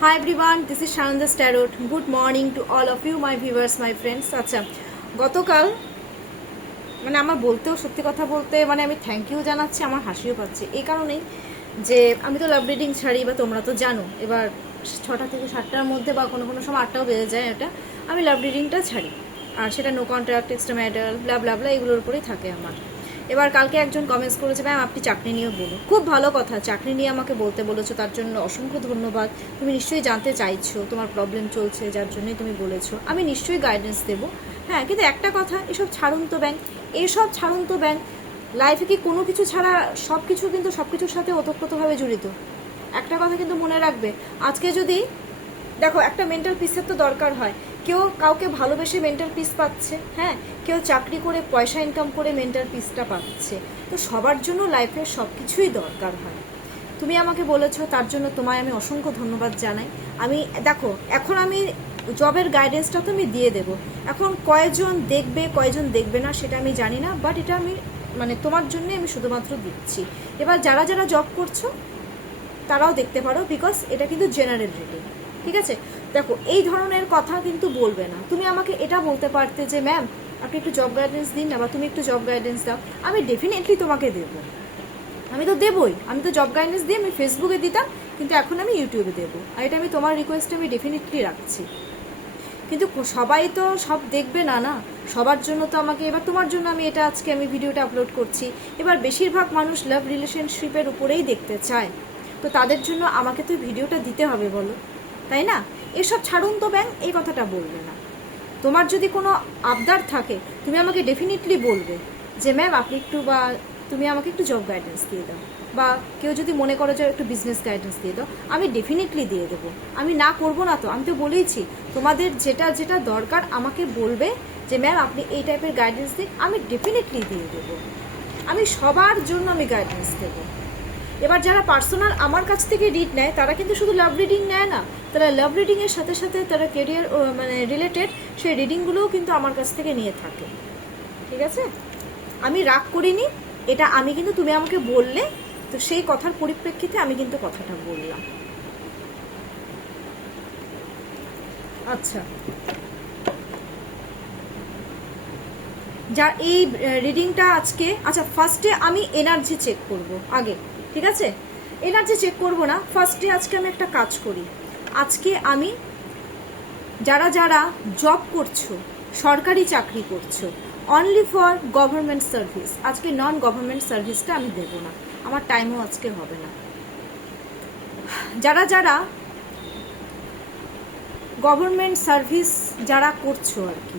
Hi everyone, this is Shananda Starot. Good morning to all of you, my viewers, my friends. আচ্ছা, গতকাল মানে আমার বলতেও সত্যি কথা বলতে মানে আমি থ্যাংক ইউ জানাচ্ছি, আমার হাসিও পাচ্ছে এই কারণেই যে আমি তো লাভ রিডিং ছাড়ি বা তোমরা তো জানো, এবার 6টা থেকে 7টার মধ্যে বা কোনো কোনো সময় 8টাও বেজে যায়, এটা আমি লাভ রিডিংটা ছাড়ি। আর সেটা নো কন্ট্রাক্ট, এক্সট্রা ম্যাটার, ব্লা ব্লা ব্লা এগুলোর উপরেই থাকে আমার। এবার কালকে একজন কমেন্টস করেছে, ম্যাম আপনি চাকরি নিয়েও বলুন। খুব ভালো কথা, চাকরি নিয়ে আমাকে বলতে বলেছো, তার জন্য অসংখ্য ধন্যবাদ। তুমি নিশ্চয়ই জানতে চাইছো, তোমার প্রবলেম চলছে, যার জন্যই তুমি বলেছো, আমি নিশ্চয়ই গাইডেন্স দেবো। হ্যাঁ, কিন্তু একটা কথা, এসব ছাড়ুন তো ব্যাংক, এসব ছাড়ুন তো ব্যাংক। লাইফে কি কোনো কিছু ছাড়া সব কিছু কিন্তু সব কিছুর সাথে ওতপ্রোতভাবে জড়িত। একটা কথা কিন্তু মনে রাখবে, আজকে যদি দেখো একটা মেন্টাল পিসের তো দরকার হয়, কেউ কাউকে ভালোবেসে মেন্টাল পিস পাচ্ছে, হ্যাঁ, কেউ চাকরি করে পয়সা ইনকাম করে মেন্টাল পিসটা পাচ্ছে। তো সবার জন্য লাইফের সব কিছুই দরকার হয়। তুমি আমাকে বলেছো, তার জন্য তোমায় আমি অসংখ্য ধন্যবাদ জানাই। আমি দেখো এখন আমি জবের গাইডেন্সটা তো আমি দিয়ে দেবো। এখন কয়জন দেখবে কয়জন দেখবে না সেটা আমি জানি না, বাট এটা আমি মানে তোমার জন্য আমি শুধুমাত্র দিচ্ছি। এবার যারা যারা জব করছো তারাও দেখতে পারো, বিকজ এটা কিন্তু জেনারেল রিডিং, ঠিক আছে? দেখো এই ধরনের কথা কিন্তু বলবে না। তুমি আমাকে এটা বলতে পারতে যে ম্যাম আপনি একটু জব গাইডেন্স দিন না, বা তুমি একটু জব গাইডেন্স দাও, আমি ডেফিনেটলি তোমাকে দেবো। আমি তো দেবই, আমি তো জব গাইডেন্স দিয়ে আমি ফেসবুকে দিতাম, কিন্তু এখন আমি ইউটিউবে দেবো। আর এটা আমি তোমার রিকোয়েস্টে আমি ডেফিনেটলি রাখছি। কিন্তু সবাই তো সব দেখবে না, না সবার জন্য তো আমাকে, এবার তোমার জন্য আমি এটা আজকে আমি ভিডিওটা আপলোড করছি। এবার বেশিরভাগ মানুষ লাভ রিলেশনশিপের উপরেই দেখতে চায়, তো তাদের জন্য আমাকে তো ভিডিওটা দিতে হবে, বলো, তাই না? এসব ছাড়ুন তো ব্যাং, এই কথাটা বলবে না। তোমার যদি কোনো আবদার থাকে তুমি আমাকে ডেফিনেটলি বলবে যে ম্যাম আপনি একটু, বা তুমি আমাকে একটু জব গাইডেন্স দিয়ে দাও, বা কেউ যদি মনে করো যে একটু বিজনেস গাইডেন্স দিয়ে দাও, আমি ডেফিনেটলি দিয়ে দেবো। আমি না করবো না তো, আমি তো বলেইছি তোমাদের যেটা যেটা দরকার আমাকে বলবে যে ম্যাম আপনি এই টাইপের গাইডেন্স দিন, আমি ডেফিনেটলি দিয়ে দেবো। আমি সবার জন্য আমি গাইডেন্স দেবো। এবার যারা পার্সোনাল আমার কাছ থেকে রিড নেয় তারা কিন্তু শুধু লাভ রিডিং নেয় না, তারা লাভ রিডিংয়ের সাথে সাথে তারা কেরিয়ার মানে রিলেটেড সেই রিডিংগুলোও কিন্তু আমার কাছ থেকে নিয়ে থাকে, ঠিক আছে? আমি রাগ করিনি, এটা আমি কিন্তু তুমি আমাকে বললে, তো সেই কথার পরিপ্রেক্ষিতে আমি কিন্তু কথাটা বললাম। আচ্ছা, যা এই রিডিংটা আজকে, আচ্ছা ফার্স্টে আমি এনার্জি চেক করব আগে, ঠিক আছে? এনার্জি চেক করব না, ফার্স্টে আজকে আমি একটা কাজ করি। আজকে আমি যারা যারা জব করছো, সরকারি চাকরি করছো, অনলি ফর গভর্নমেন্ট সার্ভিস, আজকে নন গভর্নমেন্ট সার্ভিসটা আমি দেব না, আমার টাইমও আজকে হবে না। যারা যারা গভর্নমেন্ট সার্ভিস যারা করছো আর কি,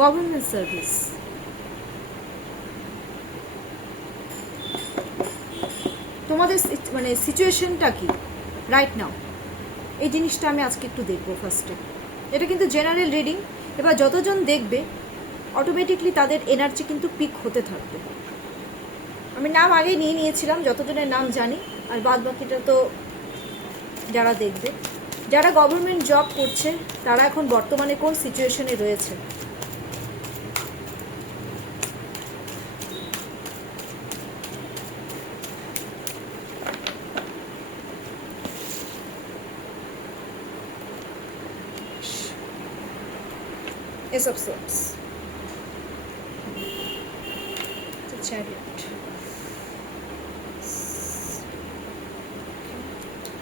গভর্নমেন্ট সার্ভিস, তোমাদের মানে সিচুয়েশনটা কি রাইট নাও, এই জিনিসটা আমি আজকে একটু দেখবো ফার্স্টে। এটা কিন্তু জেনারেল রিডিং, এবার যতজন দেখবে অটোমেটিকলি তাদের এনার্জি কিন্তু পিক হতে থাকবে। আমি নাম আগেই নিয়ে নিয়েছিলাম, যতজনের নাম জানি, আর বাদ বাকিটা তো যারা দেখবে। যারা গভর্নমেন্ট জব করছে তারা এখন বর্তমানে কোন সিচুয়েশনে রয়েছে, Ace of Swords, the Chariot,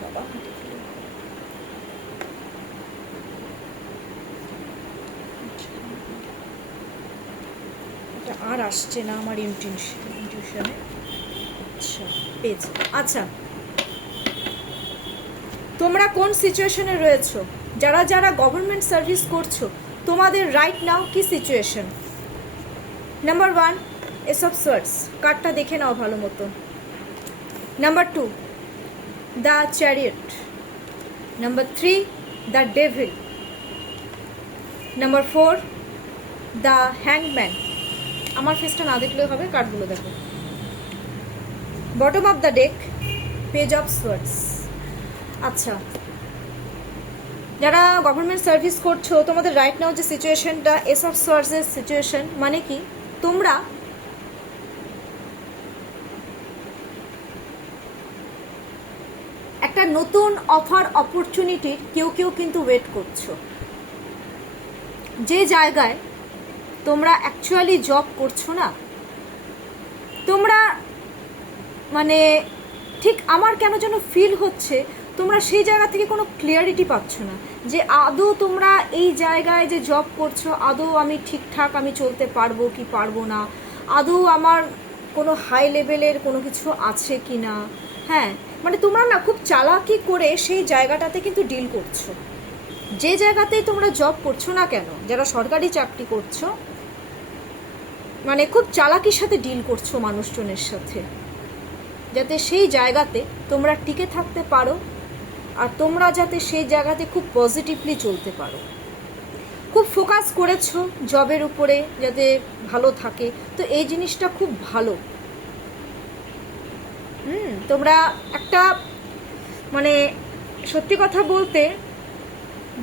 বাবা এটা আর আসছে না আমার ইনটিউশনে। আচ্ছা পেয়েছি। আচ্ছা, তোমরা কোন সিচুয়েশনে রয়েছো, যারা যারা গভর্নমেন্ট সার্ভিস করছো তোমাদের রাইট নাও কি situation? Number 1 ace of swords, কার্ডটা দেখে নাও ভালো মতো। Number 2 the chariot, number 3 the devil, number 4 the হ্যাংম্যান। আমার ফেসটা না দেখলেও হবে, কার্ডগুলো দেখো। Bottom of the deck page of swords. আচ্ছা, যারা গভর্নমেন্ট সার্ভিস করছো তোমাদের রাইট নাও যে সিচুয়েশনটা এস অফ সোয়ার্ডসের সিচুয়েশন, মানে কি তোমরা একটা নতুন অফার অপরচুনিটির কেউ কেউ কিন্তু ওয়েট করছো। যে জায়গায় তোমরা অ্যাকচুয়ালি জব করছো না, তোমরা মানে ঠিক আমার কেন যেন ফিল হচ্ছে তোমরা সেই জায়গা থেকে কোনো ক্লিয়ারিটি পাচ্ছ না যে আদৌ তোমরা এই জায়গায় যে জব করছো আদৌ আমি ঠিকঠাক আমি চলতে পারবো কি পারবো না, আদৌ আমার কোনো হাই লেভেলের কোনো কিছু আছে কি না। হ্যাঁ, মানে তোমরা না খুব চালাকি করে সেই জায়গাটাতে কিন্তু ডিল করছো। যে জায়গাতেই তোমরা জব করছো না কেন, যারা সরকারি চাকরি করছো, মানে খুব চালাকির সাথে ডিল করছো মানুষজনের সাথে, যাতে সেই জায়গাতে তোমরা টিকে থাকতে পারো আর তোমরা যাতে সেই জায়গাতে খুব পজিটিভলি চলতে পারো। খুব ফোকাস করেছো জবের উপরে যাতে ভালো থাকে, তো এই জিনিসটা খুব ভালো। তোমরা একটা মানে সত্যি কথা বলতে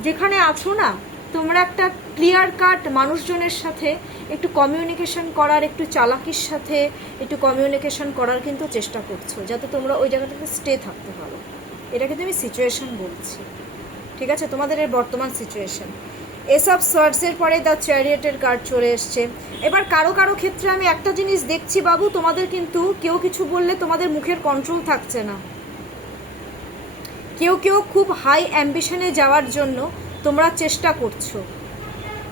যেখানে আছো না, তোমরা একটা ক্লিয়ার কাট মানুষজনের সাথে একটু কমিউনিকেশন করার, একটু চালাকির সাথে একটু কমিউনিকেশন করার কিন্তু চেষ্টা করছো, যাতে তোমরা ওই জায়গাটাতে স্টে থাকতে পারো। এটা কিন্তু আমি সিচুয়েশন বলছি, ঠিক আছে, তোমাদের এর বর্তমান সিচুয়েশন। এসব সার্চের পরে দ্য চ্যারিয়েটের কার্ড চলে এসছে। এবার কারো কারো ক্ষেত্রে আমি একটা জিনিস দেখছি বাবু, তোমাদের কিন্তু কেউ কিছু বললে তোমাদের মুখের কন্ট্রোল থাকছে না। কেউ কেউ খুব হাই অ্যাম্বিশনে যাওয়ার জন্য তোমরা চেষ্টা করছো।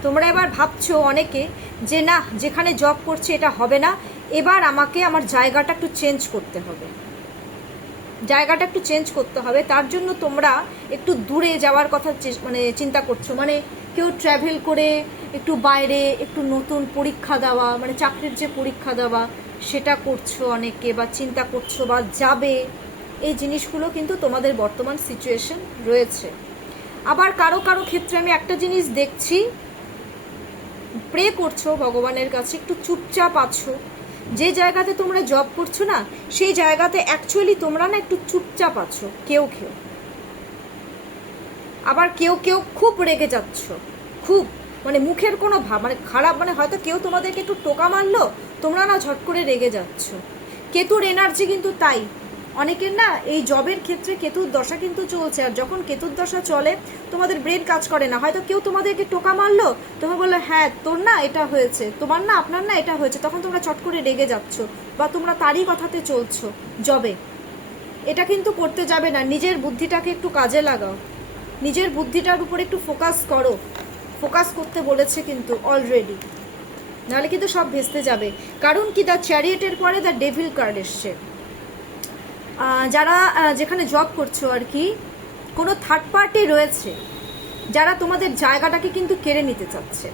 তোমরা এবার ভাবছো অনেকে যে না, যেখানে জব করছে এটা হবে না, এবার আমাকে আমার জায়গাটা একটু চেঞ্জ করতে হবে, জায়গাটা একটু চেঞ্জ করতে হবে। তার জন্য তোমরা একটু দূরে যাওয়ার কথা মানে চিন্তা করছো। মানে কেউ ট্র্যাভেল করে একটু বাইরে একটু নতুন পরীক্ষা দেওয়া, মানে চাকরির যে পরীক্ষা দেওয়া সেটা করছো অনেকে, বা চিন্তা করছো বা যাবে। এই জিনিসগুলো কিন্তু তোমাদের বর্তমান সিচুয়েশন রয়েছে। আবার কারো কারো ক্ষেত্রে আমি একটা জিনিস দেখছি, প্রে করছো ভগবানের কাছে, একটু চুপচাপ আছো। যে জায়গাতে তোমরা জব করছো না সেই জায়গাতে অ্যাকচুয়ালি তোমরা না একটু চুপচাপ আছো কেউ কেউ। আবার কেউ কেউ খুব রেগে যাচ্ছ, খুব মানে মুখের কোনো ভাব মানে খারাপ, মানে হয়তো কেউ তোমাদেরকে একটু টোকা মারলো, তোমরা না ঝট করে রেগে যাচ্ছ। কেতুর এনার্জি কিন্তু তাই, অনেকের না এই জবের ক্ষেত্রে কেতুর দশা কিন্তু চলছে, আর যখন কেতুর দশা চলে তোমাদের ব্রেন কাজ করে না। হয়তো কেউ তোমাদেরকে টোকা মারলো, তোমরা বললো হ্যাঁ তোর না এটা হয়েছে, তোমার না আপনার না এটা হয়েছে, তখন তোমরা চট করে রেগে যাচ্ছ বা তোমরা তারই কথাতে চলছো জবে। এটা কিন্তু করতে যাবে না, নিজের বুদ্ধিটাকে একটু কাজে লাগাও, নিজের বুদ্ধিটার উপর একটু ফোকাস করো। ফোকাস করতে বলেছে কিন্তু অলরেডি, নাহলে কিন্তু সব ভেস্তে যাবে। কারণ কি, দ্য চ্যারিয়েটের পরে দ্য ডেভিল কার্ড এসছে। যারা যেখানে জব করছো আর কি, কোনো থার্ড পার্টি রয়েছে যারা তোমাদের জায়গাটাকে কিন্তু কেড়ে নিতে চাচ্ছে,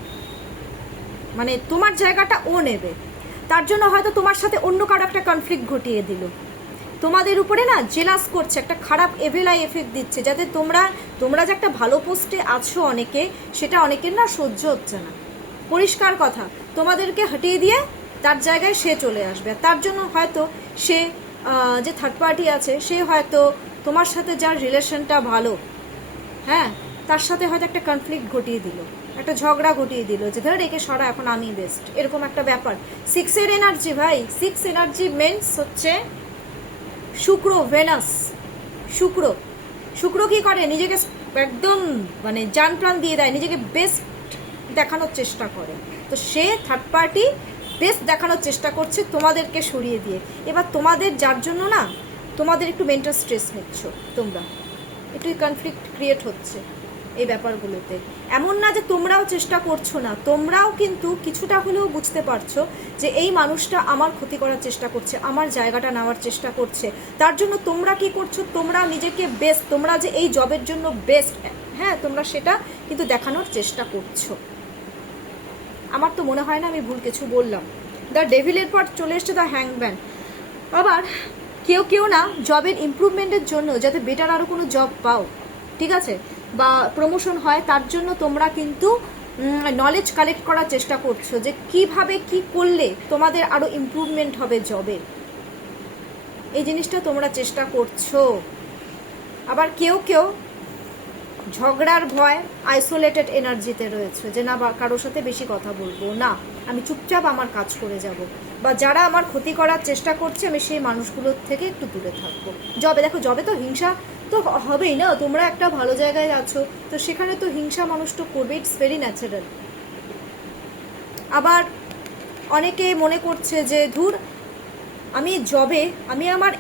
মানে তোমার জায়গাটা ও নেবে। তার জন্য হয়তো তোমার সাথে অন্য কারো একটা কনফ্লিক্ট ঘটিয়ে দিল, তোমাদের উপরে না জেলাস করছে, একটা খারাপ এভেলাই এফেক্ট দিচ্ছে, যাতে তোমরা যে একটা ভালো পোস্টে আছো অনেকে, সেটা অনেকের না সহ্য হচ্ছে না। পরিষ্কার কথা, তোমাদেরকে হটিয়ে দিয়ে তার জায়গায় সে চলে আসবে। তার জন্য হয়তো সে যে থার্ড পার্টি আছে সে হয়তো তোমার সাথে যার রিলেশনটা ভালো, হ্যাঁ, তার সাথে হয়তো একটা কনফ্লিক্ট ঘটিয়ে দিল, একটা ঝগড়া ঘটিয়ে দিল, যে ধর রেখে সরা এখন আমি বেস্ট, এরকম একটা ব্যাপার। 6-এর এনার্জি ভাই, 6 এনার্জি মেন্স হচ্ছে শুক্র, ভেনাস। শুক্র কি করে, নিজেকে একদম মানে জান প্রাণ দিয়ে দেয়, নিজেকে বেস্ট দেখানোর চেষ্টা করে। তো সে থার্ড পার্টি বেস্ট দেখানোর চেষ্টা করছে তোমাদেরকে সরিয়ে দিয়ে। এবার তোমাদের যার জন্য না তোমাদের একটু মেন্টাল স্ট্রেস নিচ্ছ, তোমরা একটু কনফ্লিক্ট ক্রিয়েট হচ্ছে এই ব্যাপারগুলোতে। এমন না যে তোমরাও চেষ্টা করছো না, তোমরাও কিন্তু কিছুটা হলেও বুঝতে পারছো যে এই মানুষটা আমার ক্ষতি করার চেষ্টা করছে, আমার জায়গাটা নেওয়ার চেষ্টা করছে। তার জন্য তোমরা কি করছো, তোমরা নিজেকে বেস্ট, তোমরা যে এই জবের জন্য বেস্ট, হ্যাঁ, তোমরা সেটা কিন্তু দেখানোর চেষ্টা করছো। আমার তো মনে হয় না আমি ভুল কিছু বললাম। দ্য ডেভিলের পর চলে এসছে দ্য হ্যাংম্যান। আবার কেউ কেউ না জবের ইমপ্রুভমেন্টের জন্য, যাতে বেটার আরও কোনো জব পাও, ঠিক আছে, বা প্রমোশন হয়, তার জন্য তোমরা কিন্তু নলেজ কালেক্ট করার চেষ্টা করছো যে কিভাবে কি করলে তোমাদের আরও ইমপ্রুভমেন্ট হবে জবে, এই জিনিসটা তোমরা চেষ্টা করছো। আবার কেউ কেউ ঝগড়ার ভয় আইসোলেটেড এনার্জিতে রয়েছে, যে না বা কারোর সাথে বেশি কথা বলবো না, আমি চুপচাপ আমার কাজ করে যাব, বা যারা আমার ক্ষতি করার চেষ্টা করছে আমি সেই মানুষগুলোর থেকে একটু দূরে থাকবো। জবে দেখো, জবে তো হিংসা তো হবেই না। তোমরা একটা ভালো জায়গায় আছো, তো সেখানে তো হিংসা মানুষ তো করবে, ইটস ভেরি ন্যাচারাল। আবার অনেকে মনে করছে যে ধুর, আমি জবে আমি আমার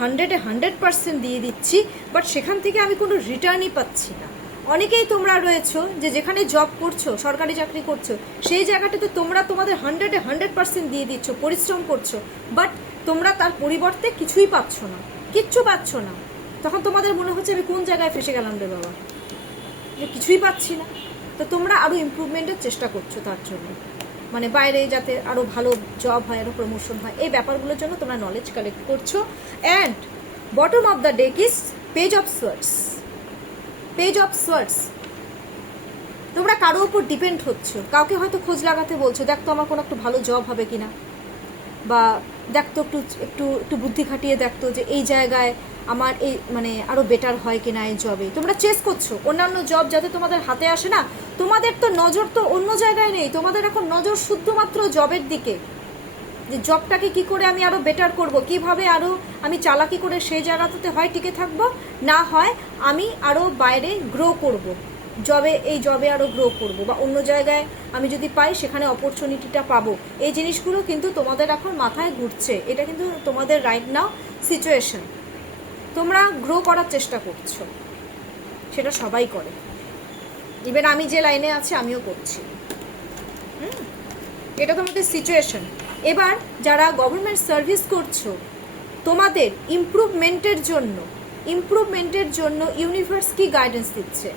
100% দিয়ে দিচ্ছি, বাট সেখান থেকে আমি কোনো রিটার্নই পাচ্ছি না। অনেকেই তোমরা রয়েছো যে যেখানে জব করছো, সরকারি চাকরি করছো, সেই জায়গাটাতে তোমরা তোমাদের 100% দিয়ে দিচ্ছ, পরিশ্রম করছো, বাট তোমরা তার পরিবর্তে কিছুই পাচ্ছ না, কিচ্ছু পাচ্ছ না। তখন তোমাদের মনে হচ্ছে আমি কোন জায়গায় ফেসে গেলাম রে বাবা, যে কিছুই পাচ্ছি না। তো তোমরা আরও ইমপ্রুভমেন্টের চেষ্টা করছো তার জন্য, মানে বাইরে যাতে আরও ভালো জব হয়, আরও প্রমোশন হয়, এই ব্যাপারগুলোর জন্য তোমরা নলেজ কালেক্ট করছো। And bottom of the day is page of swords. Page of swords, তোমরা কারো উপর ডিপেন্ড হচ্ছ, কাউকে হয়তো খোঁজ লাগাতে বলছো, দেখ তো আমার কোনো একটু ভালো জব হবে কিনা, বা দেখ তো একটু একটু একটু বুদ্ধি খাটিয়ে দেখতো যে এই জায়গায় আমার এই মানে আরও বেটার হয় কিনা এই জবে। তোমরা চেস করছো অন্যান্য জব যাতে তোমাদের হাতে আসে না। তোমাদের তো নজর তো অন্য জায়গায় নেই, তোমাদের এখন নজর শুধুমাত্র জবের দিকে, যে জবটাকে কি করে আমি আরও বেটার করব, কিভাবে আরও আমি চালাকি করে সেই জায়গাটাতে হয় টিকে থাকবো, না হয় আমি আরও বাইরে গ্রো করব, এই জবে আরও গ্রো করব, বা অন্য জায়গায় আমি যদি পাই সেখানে অপরচুনিটিটা পাবো। এই জিনিসগুলো কিন্তু তোমাদের এখন মাথায় ঘুরছে, এটা কিন্তু তোমাদের রাইট নাও সিচুয়েশন। তোমরা গ্রো করার চেষ্টা করছো, সেটা সবাই করে, ইভেন আমি যে লাইনে আছি আমিও করছি। এটা তোমাদের সিচুয়েশন। এবার যারা গভর্নমেন্ট সার্ভিস করছো, তোমাদের ইমপ্রুভমেন্টের জন্য ইউনিভার্স কি গাইডেন্স দিচ্ছে?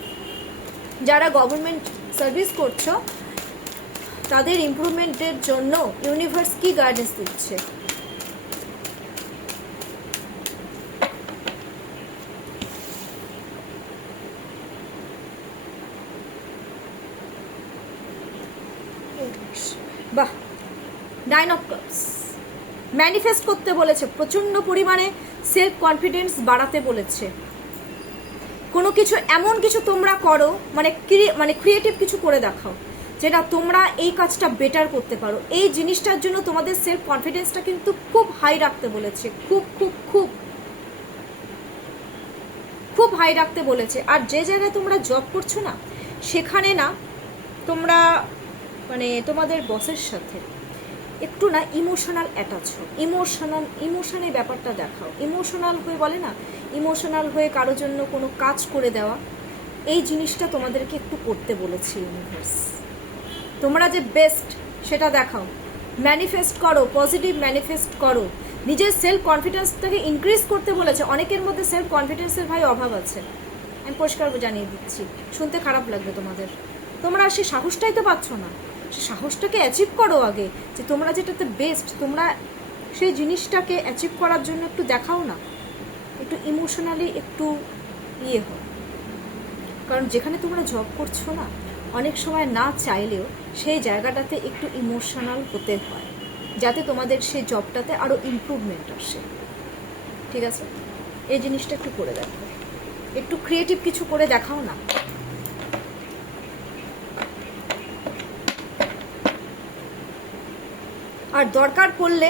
যারা গভর্নমেন্ট সার্ভিস করছো তাদের ইমপ্রুভমেন্টের জন্য ইউনিভার্স কি গাইডেন্স দিচ্ছে? বাহ, 9 অফ কাপস ম্যানিফেস্ট করতে বলেছে, প্রচণ্ড পরিমাণে সেলফ কনফিডেন্স বাড়াতে বলেছে। কোনো কিছু এমন কিছু তোমরা করো, মানে ক্রিয়েটিভ কিছু করে দেখাও যেটা তোমরা এই কাজটা বেটার করতে পারো। এই জিনিসটার জন্য তোমাদের সেলফ কনফিডেন্সটা কিন্তু খুব হাই রাখতে বলেছে, খুব খুব খুব খুব হাই রাখতে বলেছে। আর যে জায়গায় তোমরা জব করছো না, সেখানে না তোমরা মানে তোমাদের বসের সাথে একটু না ইমোশনাল অ্যাটাচ হও, ইমোশনের ব্যাপারটা দেখাও। ইমোশনাল হয়ে বলে না, ইমোশনাল হয়ে কারোর জন্য কোনো কাজ করে দেওয়া, এই জিনিসটা তোমাদেরকে একটু করতে বলেছে ইউনিভার্স। তোমরা যে বেস্ট সেটা দেখাও, ম্যানিফেস্ট করো, পজিটিভ ম্যানিফেস্ট করো, নিজের সেলফ কনফিডেন্সটাকে ইনক্রিজ করতে বলেছে। অনেকের মধ্যে সেলফ কনফিডেন্সের ভাই অভাব আছে, আমি পরিষ্কার জানিয়ে দিচ্ছি, শুনতে খারাপ লাগবে তোমাদের। তোমরা সে সাহসটাই তো পাচ্ছ না, সে সাহসটাকে অ্যাচিভ করো আগে, যে তোমরা যেটাতে বেস্ট, তোমরা সেই জিনিসটাকে অ্যাচিভ করার জন্য একটু দেখাও না, একটু ইমোশনালি একটু ইয়ে হও। কারণ যেখানে তোমরা জব করছো না, অনেক সময় না চাইলেও সেই জায়গাটাতে একটু ইমোশনাল হতে হয়, যাতে তোমাদের সেই জবটাতে আরও ইমপ্রুভমেন্ট আসে। ঠিক আছে, এই জিনিসটা একটু করে দেখো, একটু ক্রিয়েটিভ কিছু করে দেখাও না। আর দরকার পড়লে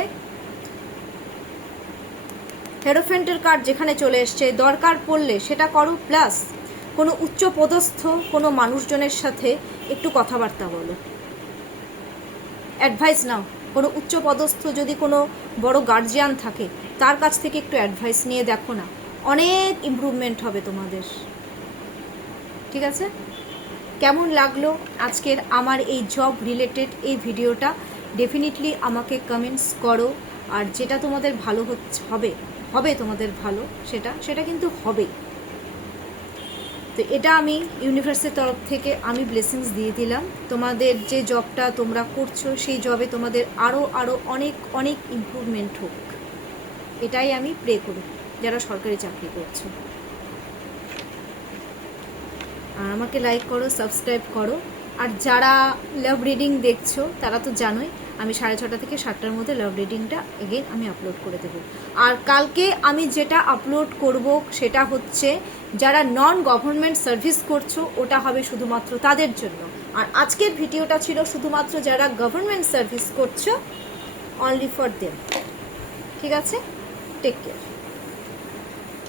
হেরোফেন্টের কার্ড যেখানে চলে এসছে, দরকার পড়লে সেটা করো, প্লাস কোনো উচ্চ পদস্থ কোনো মানুষজনের সাথে একটু কথাবার্তা বলো, অ্যাডভাইস নাও। কোনো উচ্চ পদস্থ যদি কোনো বড় গার্জিয়ান থাকে, তার কাছ থেকে একটু অ্যাডভাইস নিয়ে দেখো না, অনেক ইমপ্রুভমেন্ট হবে তোমাদের। ঠিক আছে, কেমন লাগলো আজকের আমার এই জব রিলেটেড এই ভিডিওটা? ডেফিনেটলি আমাকে কমেন্টস করো। আর যেটা তোমাদের ভালো হবে তোমাদের ভালো, সেটা কিন্তু হবেই। তো এটা আমি ইউনিভার্সের তরফ থেকে আমি ব্লেসিংস দিয়ে দিলাম। তোমাদের যে জবটা তোমরা করছো, সেই জবে তোমাদের আরও অনেক অনেক ইমপ্রুভমেন্ট হোক, এটাই আমি প্রে করি যারা সরকারি চাকরি করছো। আর আমাকে লাইক করো, সাবস্ক্রাইব করো। আর যারা লাভ রিডিং দেখছো তারা তো জানোই, আমি 6:30 থেকে 7টার মধ্যে লাভ রিডিংটা এগেন আমি আপলোড করে দেবো। আর কালকে আমি যেটা আপলোড করব সেটা হচ্ছে যারা নন গভর্নমেন্ট সার্ভিস করছো, ওটা হবে শুধুমাত্র তাদের জন্য। আর আজকের ভিডিওটা ছিল শুধুমাত্র যারা গভর্নমেন্ট সার্ভিস করছো, অনলি ফর দেম। ঠিক আছে, টেক কেয়ার।